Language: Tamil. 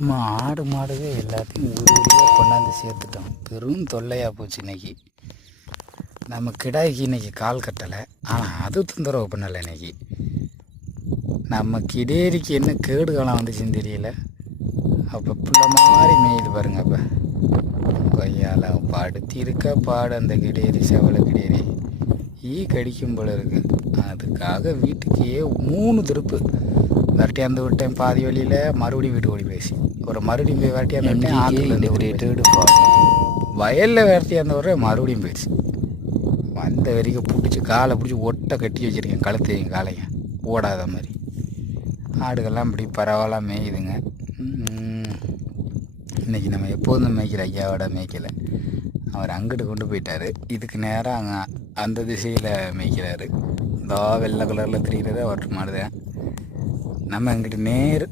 நம்ம ஆடு மாடுவே எல்லாத்தையும் ஊருக்குள்ளே கொண்டாந்து சேர்த்துட்டோம். பெரும் தொல்லையாக போச்சு இன்றைக்கி. நம்ம கிடாய்க்கு இன்றைக்கி கால் கட்டலை, ஆனால் அது தொந்தரவு பண்ணலை. இன்றைக்கி நம்ம கிடேரிக்கு என்ன கேடு காலம் வந்துச்சுன்னு தெரியல. அப்போ பிள்ளை மாதிரி மேயுது பாருங்க. அப்போ கையால் படுத்தி இருக்க பாடு அந்த கிடேரி, செவலை கிடேரி கடிக்கும் போல இருக்குது. அதுக்காக வீட்டுக்கே 3 திருப்பு விரட்டியாந்து விட்டேன். பாதி வழியில் மறுபடியும் வீட்டு ஓடி பேசி மறுபடியும் போய் விரட்டியாந்து விட்டேன். வயலில் விரட்டியாந்து விட்ற மறுபடியும் போயிடுச்சு. வந்த வரைக்கும் பிடிச்சி காலை பிடிச்சி ஒட்டை கட்டி வச்சுருக்கேன், கழுத்தையும் காலையும் ஓடாத மாதிரி. ஆடுகள்லாம் இப்படி பரவாயில்ல மேயுதுங்க. இன்றைக்கி நம்ம எப்போதும் மேய்க்கிற ஐயாவோட மேய்க்கலை. அவர் அங்கிட்டு கொண்டு போயிட்டார். இதுக்கு நேராக அங்கே அந்த திசையில் மேய்க்கிறாரு. இந்த வெள்ளை கலரில் தெரிகிறது அவர் மாடுதான். நம்ம இங்கிட்டு நேர்